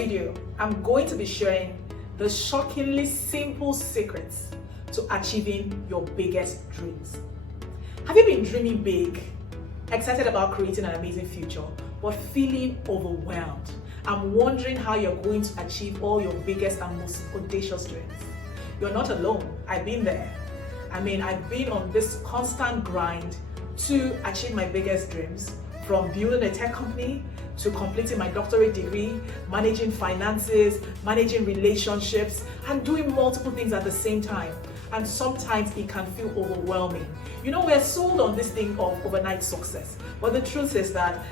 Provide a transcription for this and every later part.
video, I'm going to be sharing the shockingly simple secrets to achieving your biggest dreams. Have you been dreaming big, excited about creating an amazing future, but feeling overwhelmed and wondering how you're going to achieve all your biggest and most audacious dreams? You're not alone. I've been there. I've been on this constant grind to achieve my biggest dreams, from building a tech company to completing my doctorate degree, managing finances, managing relationships, and doing multiple things at the same time. And sometimes it can feel overwhelming. You know, we're sold on this thing of overnight success, but the truth is that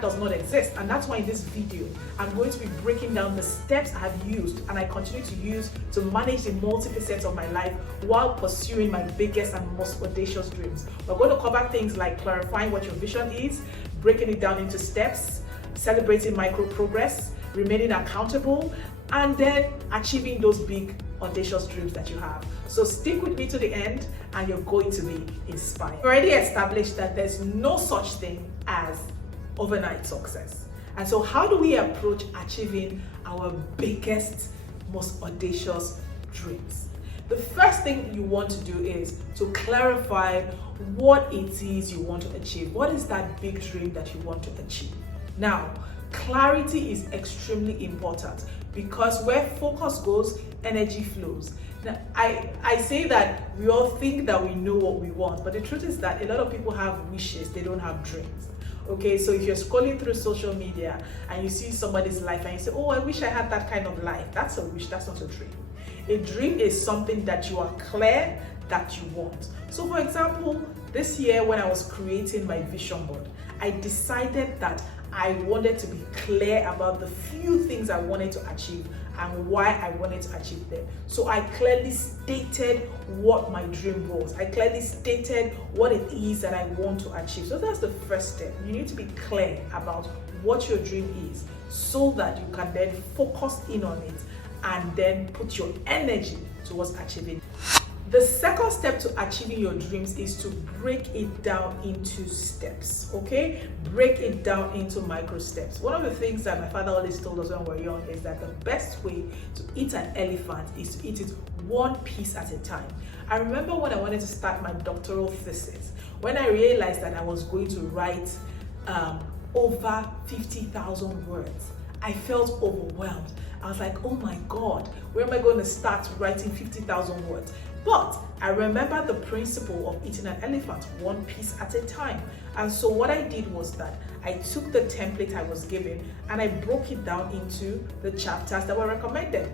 does not exist. And that's why in this video, I'm going to be breaking down the steps I have used and I continue to use to manage the multiple facets of my life while pursuing my biggest and most audacious dreams. We're going to cover things like clarifying what your vision is, breaking it down into steps, celebrating micro progress, remaining accountable, and then achieving those big audacious dreams that you have. So stick with me to the end and you're going to be inspired. We already established that there's no such thing as overnight success. And so how do we approach achieving our biggest, most audacious dreams? The first thing you want to do is to clarify what it is you want to achieve. What is that big dream that you want to achieve? Now, clarity is extremely important because where focus goes, energy flows. Now, I say that we all think that we know what we want, but the truth is that a lot of people have wishes, they don't have dreams. Okay, so if you're scrolling through social media and you see somebody's life and you say, oh, I wish I had that kind of life, that's a wish, that's not a dream. A dream is something that you are clear that you want. So for example, this year when I was creating my vision board, I decided that I wanted to be clear about the few things I wanted to achieve and why I wanted to achieve them. So I clearly stated what my dream was. I clearly stated what it is that I want to achieve. So that's the first step. You need to be clear about what your dream is so that you can then focus in on it and then put your energy towards achieving it. The second step to achieving your dreams is to break it down into steps, okay? Break it down into micro steps. One of the things that my father always told us when we were young is that the best way to eat an elephant is to eat it one piece at a time. I remember when I wanted to start my doctoral thesis, when I realized that I was going to write over 50,000 words, I felt overwhelmed. I was like, oh my God, where am I going to start writing 50,000 words? But I remember the principle of eating an elephant one piece at a time. And so what I did was that I took the template I was given and I broke it down into the chapters that were recommended.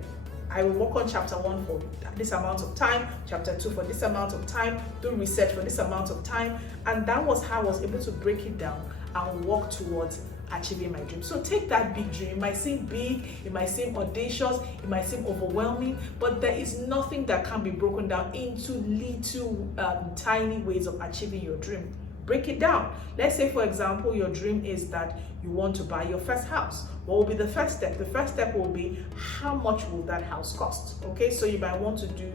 I will work on chapter 1 for this amount of time, chapter 2 for this amount of time, do research for this amount of time. And that was how I was able to break it down and work towards achieving my dream. So take that big dream. It might seem big, it might seem audacious, it might seem overwhelming, but there is nothing that can be broken down into little tiny ways of achieving your dream. Break it down. Let's say, for example, your dream is that you want to buy your first house. What will be the first step? The first step will be, how much will that house cost? Okay, so you might want to do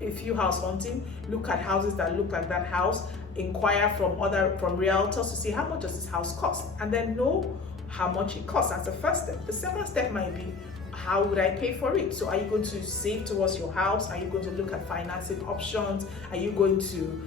a few house hunting, look at houses that look like that house, inquire from realtors to see how much does this house cost, and then know how much it costs. That's the first step. The second step might be, how would I pay for it? So are you going to save towards your house? Are you going to look at financing options? Are you going to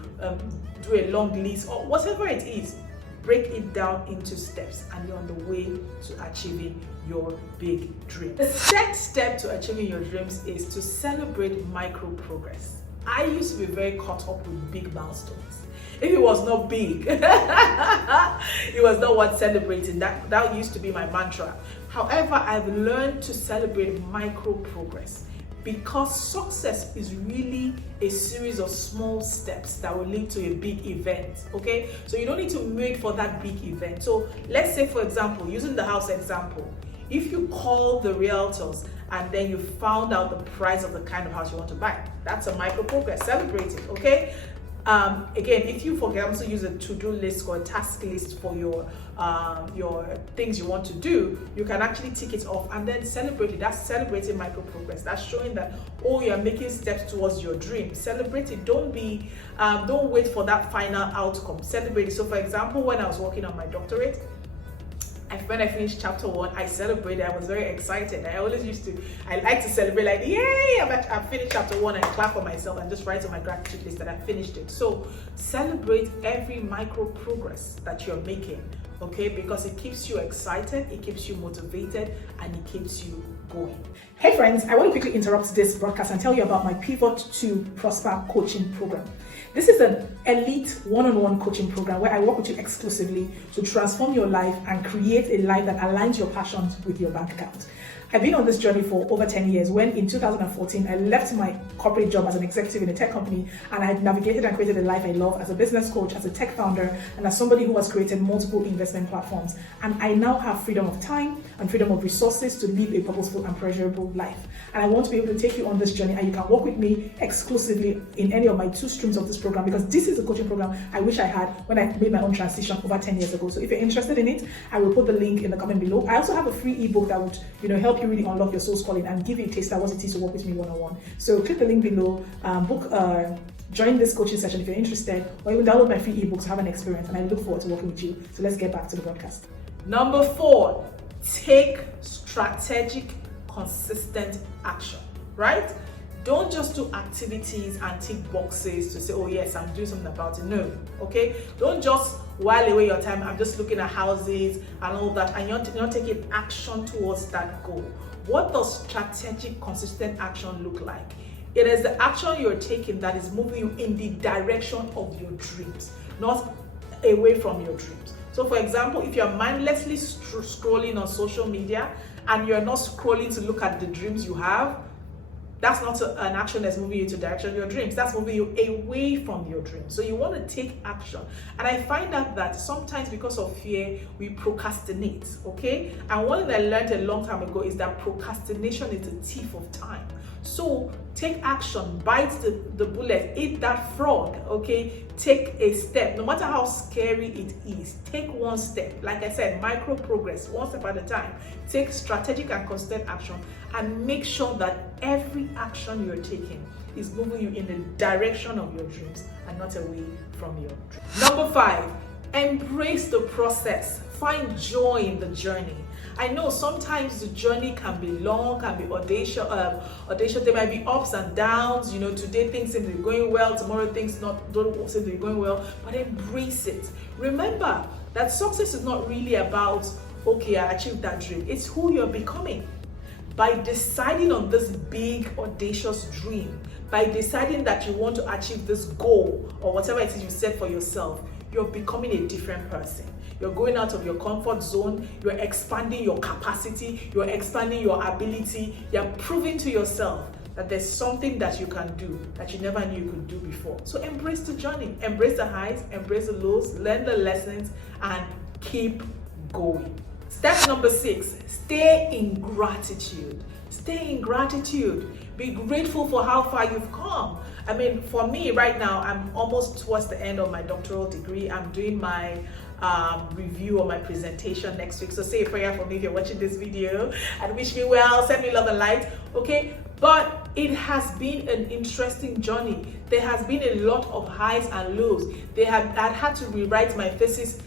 do a long lease or whatever it is? Break it down into steps and you're on the way to achieving your big dream. The third step to achieving your dreams is to celebrate micro progress. I used to be very caught up with big milestones. If it was not big, it was not worth celebrating. That used to be my mantra. However, I've learned to celebrate micro progress because success is really a series of small steps that will lead to a big event, okay? So you don't need to wait for that big event. So let's say, for example, using the house example, if you call the realtors and then you found out the price of the kind of house you want to buy, that's a micro progress. Celebrate it, okay? Again, if you, for example, use a to-do list or a task list for your things you want to do, you can actually tick it off and then celebrate it. That's celebrating micro progress. That's showing that, oh, you're making steps towards your dream. Celebrate it. Don't wait for that final outcome. Celebrate it. So for example, when I was working on my doctorate, When I finished chapter 1, I celebrated. I was very excited. I like to celebrate, like, yay, I've finished chapter 1, and clap for myself and just write on my gratitude list that I finished it. So celebrate every micro progress that you're making, okay? Because it keeps you excited, it keeps you motivated, and it keeps you going. Hey friends, I want to quickly interrupt this broadcast and tell you about my Pivot to Prosper coaching program. This is an elite one-on-one coaching program where I work with you exclusively to transform your life and create a life that aligns your passions with your bank account. I've been on this journey for over 10 years when in 2014 I left my corporate job as an executive in a tech company, and I had navigated and created a life I love as a business coach, as a tech founder, and as somebody who has created multiple investment platforms. And I now have freedom of time and freedom of resources to live a purposeful and pleasurable life. And I want to be able to take you on this journey, and you can work with me exclusively in any of my 2 streams of this program, because this is a coaching program I wish I had when I made my own transition over 10 years ago. So if you're interested in it, I will put the link in the comment below. I also have a free ebook that would help you really unlock your soul's calling and give you a taste of what it is to work with me one-on-one. So click the link below, join this coaching session if you're interested, or even download my free ebook to have an experience, and I look forward to working with you. So let's get back to the broadcast. Number 4, take strategic, consistent action, right? Don't just do activities and tick boxes to say, oh yes, I'm doing something about it. No, okay? Don't just while away your time, I'm just looking at houses and all that, and you're not taking action towards that goal. What does strategic, consistent action look like? It is the action you're taking that is moving you in the direction of your dreams, not away from your dreams. So for example, if you're mindlessly scrolling on social media and you're not scrolling to look at the dreams you have, that's not an action that's moving you to the direction of your dreams. That's moving you away from your dreams. So you want to take action. And I find out that sometimes because of fear, we procrastinate, okay? And one thing I learned a long time ago is that procrastination is a thief of time. So take action, bite the bullet, eat that frog, okay? Take a step. No matter how scary it is, take one step. Like I said, micro progress, one step at a time. Take strategic and consistent action, and make sure that every action you're taking is moving you in the direction of your dreams and not away from your dreams. Number 5, embrace the process. Find joy in the journey. I know sometimes the journey can be long, can be audacious. There might be ups and downs. Today things seem to be going well, tomorrow things don't seem to be going well, but embrace it. Remember that success is not really about, okay, I achieved that dream. It's who you're becoming. By deciding on this big, audacious dream, by deciding that you want to achieve this goal or whatever it is you set for yourself, you're becoming a different person. You're going out of your comfort zone, you're expanding your capacity, you're expanding your ability, you're proving to yourself that there's something that you can do that you never knew you could do before. So embrace the journey, embrace the highs, embrace the lows, learn the lessons, and keep going. Step number 6, stay in gratitude. Stay in gratitude. Be grateful for how far you've come. I mean, for me right now, I'm almost towards the end of my doctoral degree. I'm doing my review or my presentation next week. So say a prayer for me if you're watching this video, and wish me well, send me love and light, okay? But it has been an interesting journey. There has been a lot of highs and lows. I'd had to rewrite my thesis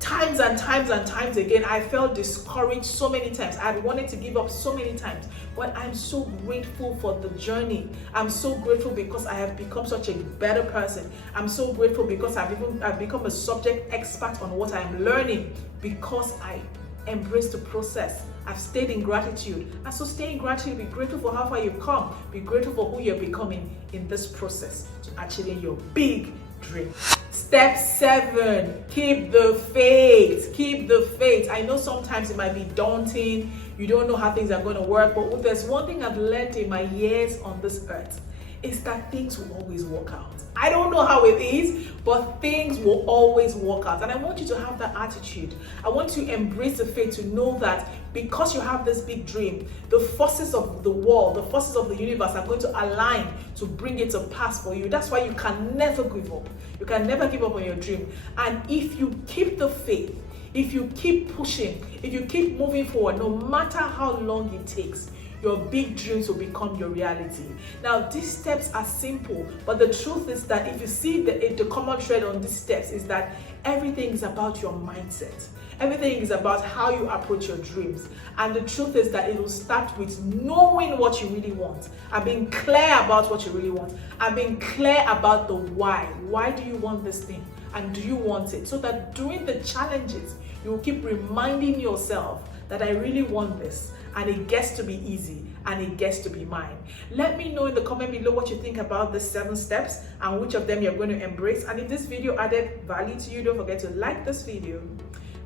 times and times and times again. I felt discouraged so many times. I wanted to give up so many times, but I'm so grateful for the journey. I'm so grateful because I have become such a better person. I'm so grateful because I've become a subject expert on what I'm learning, because I embrace the process. I've stayed in gratitude. And so stay in gratitude. Be grateful for how far you've come. Be grateful for who you're becoming in this process to achieving your big dream. Step 7, keep the faith. Keep the faith. I know sometimes it might be daunting. You don't know how things are going to work, but there's one thing I've learned in my years on this earth, is that things will always work out. I don't know how it is, but things will always work out. And I want you to have that attitude. I want you to embrace the faith, to know that because you have this big dream, the forces of the world, the forces of the universe are going to align to bring it to pass for you. That's why you can never give up. You can never give up on your dream. And if you keep the faith, if you keep pushing, if you keep moving forward, no matter how long it takes, your big dreams will become your reality. Now, these steps are simple, but the truth is that if you see the common thread on these steps is that everything is about your mindset. Everything is about how you approach your dreams. And the truth is that it will start with knowing what you really want and being clear about what you really want and being clear about the why. Why do you want this thing? And do you want it? So that during the challenges, you will keep reminding yourself that I really want this, and it gets to be easy and it gets to be mine. Let me know in the comment below what you think about the 7 steps and which of them you're going to embrace. And if this video added value to you, don't forget to like this video,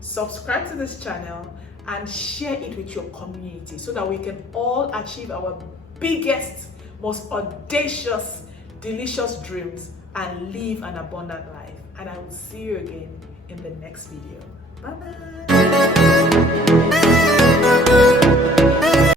subscribe to this channel, and share it with your community so that we can all achieve our biggest, most audacious, delicious dreams and live an abundant life. And I will see you again in the next video. Bye bye.